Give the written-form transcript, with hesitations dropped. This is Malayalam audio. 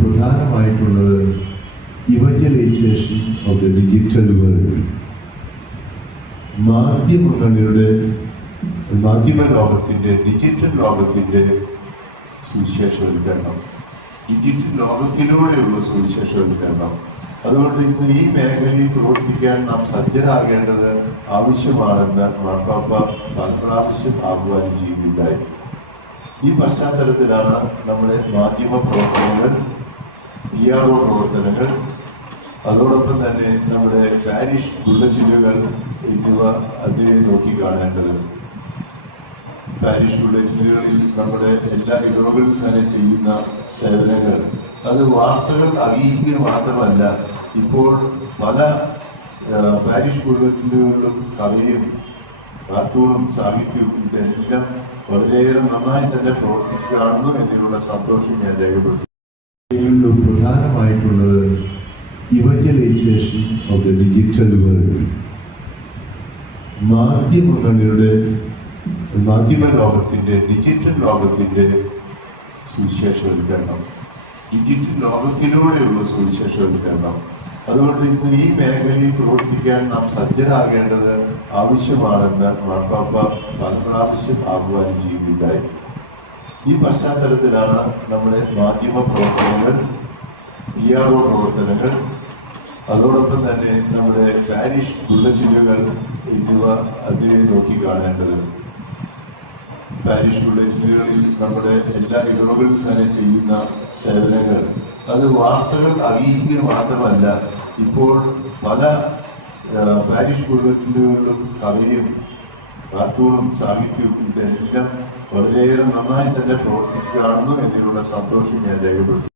പ്രധാനമായിട്ടുള്ളത് ഇവഞ്ചലൈസേഷൻ ഓഫ് ദ ഡിജിറ്റൽ വേൾഡ്. മാധ്യമ ലോകത്തിൻ്റെ ഡിജിറ്റൽ ലോകത്തിൻ്റെ സുവിശേഷവൽക്കരണം, ഡിജിറ്റൽ ലോകത്തിലൂടെയുള്ള സുവിശേഷവൽക്കരണം. അതുകൊണ്ട് ഇന്ന് ഈ മേഖലയിൽ പ്രവർത്തിക്കാൻ നാം സജ്ജരാകേണ്ടത് ആവശ്യമാണെന്ന് മാർപ്പാപ്പ പല പ്രാവശ്യം ആഹ്വാനം ചെയ്യുകയുണ്ടായി. ഈ പശ്ചാത്തലത്തിലാണ് നമ്മുടെ മാധ്യമ പ്രവർത്തനങ്ങൾ, PRO പ്രവർത്തനങ്ങൾ, അതോടൊപ്പം തന്നെ നമ്മുടെ പാരിഷ് ബുള്ളറ്റിനുകൾ എന്നിവ അതിനെ നോക്കിക്കാണേണ്ടത്. പാരിഷ് ബുള്ളറ്റിനുകളിൽ നമ്മുടെ എല്ലാ ഇടവകളിൽ തന്നെ ചെയ്യുന്ന സേവനങ്ങൾ, അത് വാർത്തകൾ അറിയിക്കുക മാത്രമല്ല, ഇപ്പോൾ പല പാരിഷ് ബുള്ളറ്റിനുകളിലും കഥയും കാർട്ടൂണും സാഹിത്യവും ഇതെല്ലാം വളരെയേറെ നന്നായി തന്നെ പ്രവർത്തിച്ചു കാണുന്നു എന്നതിലുള്ള സന്തോഷം ഞാൻ രേഖപ്പെടുത്തുന്നു. പ്രധാനമായിട്ടുള്ളത് ഇവഞ്ചലൈസേഷൻ ഓഫ് ദ ഡിജിറ്റൽ വേൾഡ്. മാധ്യമ ലോകത്തിൻ്റെ ഡിജിറ്റൽ ലോകത്തിൻ്റെ സുവിശേഷവൽക്കരണം, ഡിജിറ്റൽ ലോകത്തിലൂടെയുള്ള സുവിശേഷവൽക്കരണം. അതുകൊണ്ട് ഇന്ന് ഈ മേഖലയിൽ പ്രവർത്തിക്കാൻ നാം സജ്ജരാകേണ്ടത് ആവശ്യമാണെന്ന് മാർപ്പാപ്പ പല പ്രാവശ്യം ആഹ്വാനം ചെയ്യുകയുണ്ടായി. ഈ പശ്ചാത്തലത്തിലാണ് നമ്മുടെ മാധ്യമ പ്രവർത്തനങ്ങൾ, PRO പ്രവർത്തനങ്ങൾ, അതോടൊപ്പം തന്നെ നമ്മുടെ പാരിഷ് ബുള്ളറ്റിനുകൾ എന്നിവ അതിനെ നോക്കിക്കാണേണ്ടത്. പാരിഷ് ബുള്ളറ്റിനുകളിൽ നമ്മുടെ എല്ലാ ഇടവകളിൽ തന്നെ ചെയ്യുന്ന സേവനങ്ങൾ, അത് വാർത്തകൾ അറിയിക്കുക മാത്രമല്ല, ഇപ്പോൾ പല പാരിഷ് ബുള്ളറ്റിനുകളിലും കഥയും കാർട്ടൂണും സാഹിത്യവും ഇതെല്ലാം വളരെയേറെ നന്നായി തന്നെ പ്രവർത്തിച്ചു കാണുന്നു എന്നതിലുള്ള സന്തോഷം ഞാൻ രേഖപ്പെടുത്തുന്നു.